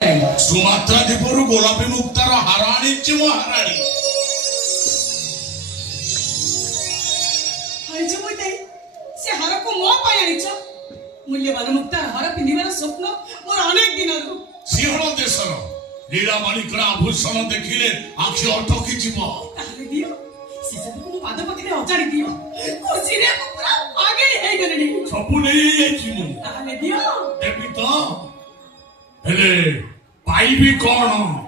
Sumatra दीपरू गोलापी Mukhtar हाराणीची महाराणी से हार को मो पाई आनिछ मूल्यवान मुक्तार हार पिंधिबार स्वप्न मोर अनेक दिनरु सिंहल देशर लीला माणिकर आभूषण देखिले आखि अटकी जीव ताले दियो से सब को पाद पकड़े अजाड़ी दियो खुशी रे पूरा आगे हे गलेनी सबु नै जीव ताले दियो देबी तो हेले पाइबी कोन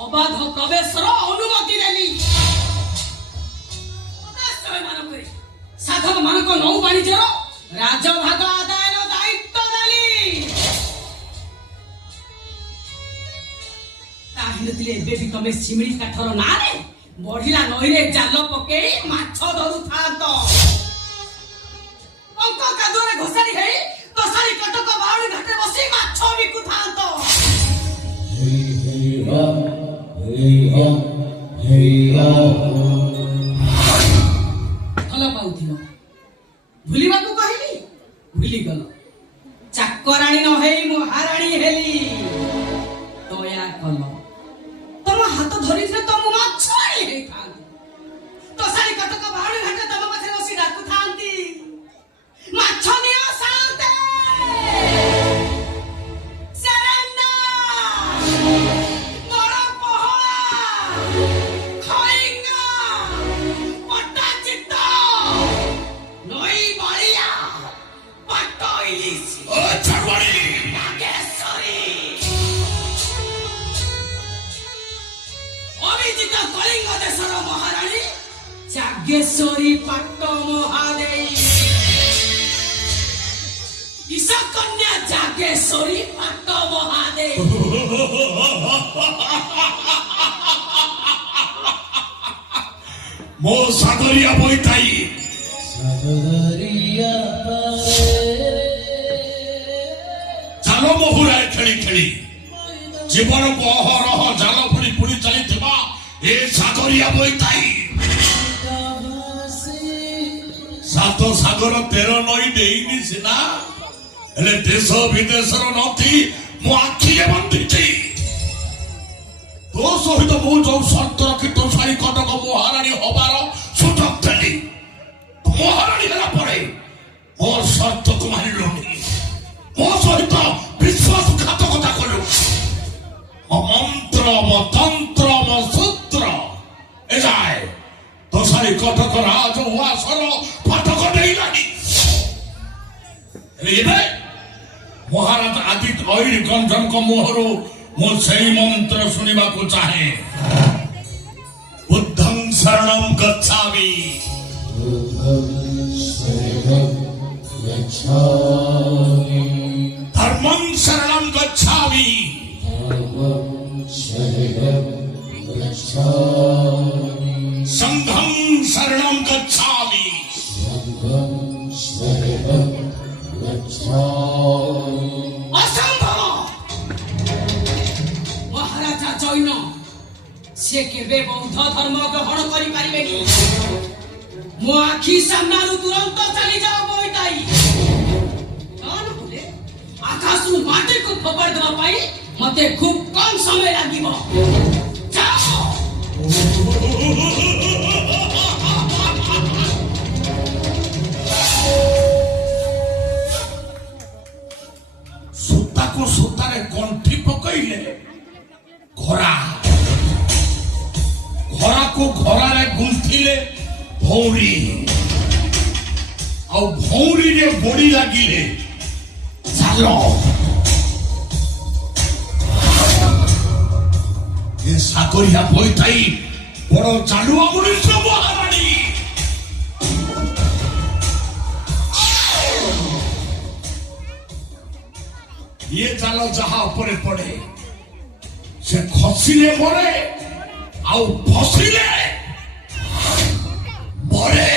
अबाध प्रवेशर अनुमति देली साधक मानक नौ वाणिज्य राजभाग आदायर दायित्व देली ताहिनतिले एबे भी तमे सिमड़ी काठर नारे बढ़िला नईरे जाल पकेई माछ धरु थांत अंक कादुरे घोसारी हेई तसारी कटक बाउडी घाटे बसी माछ बिकु थांत भल पाउथिल भूलिबा को कहली भूली गल चाकराणी न हेई महाराणी हेली दया कल तम हाथ धरि से तम माछाई हे खांती तो सारी कटक बाउडी घाटे तम पाखे बसी डाकु थांती माछ नियो शांते महाराणी जागेश्वरी पट्ट महादेवी ईशा कन्या जागेश्वरी पट्ट महादेवी मो सागरिया बोईताई जाल महुराए खेली खेली जीवन को अहरह जाल पुड़ी पुड़ी चली ए सागरिया बोईताई सात सागर 13 नई देईनी सिना हेले देश विदेशर नथी मो आखिरे बंधिची तो सहित मु जो शर्त रखी तो सारी कटक महाराणी हबार सुजोग देली महाराणी हला पड़े मो शर्त को मानिलुनी मो सहित विश्वासघातकता कलु मंत्र म तंत्र म सूत्र एजाए तो सारी कटक राज उवासर फाटक देइलानी एबे महाराज आदित्य ऐर गंजन को मोहरु मो सेई मंत्र सुनिबा को चाहे बुद्धं शरणं गच्छामि धर्मं शरणं गच्छामि संघं शरणं गच्छामि असंभव महाराजा जैन से केबे बौद्ध धर्म ग्रहण करि पारिबेनी मो आखि सामनारु तुरंत चली जाओ बोईताई कौन बोले आकाशु माटी को खबर देवा पाई मते खूब कम समय लागिबो जाओ सूता को सूतारे कंठी पकईले घोड़ा घोड़ा को घोड़ारे गुंथिले भौरी और भौरी रे बड़ी लागिले चालो ये सागरिया बोईताई बड़ चालुआ मनुष्य महाराणी ये चाल जहा उपरे पड़े से खसिले मरे आउ फसिले मरे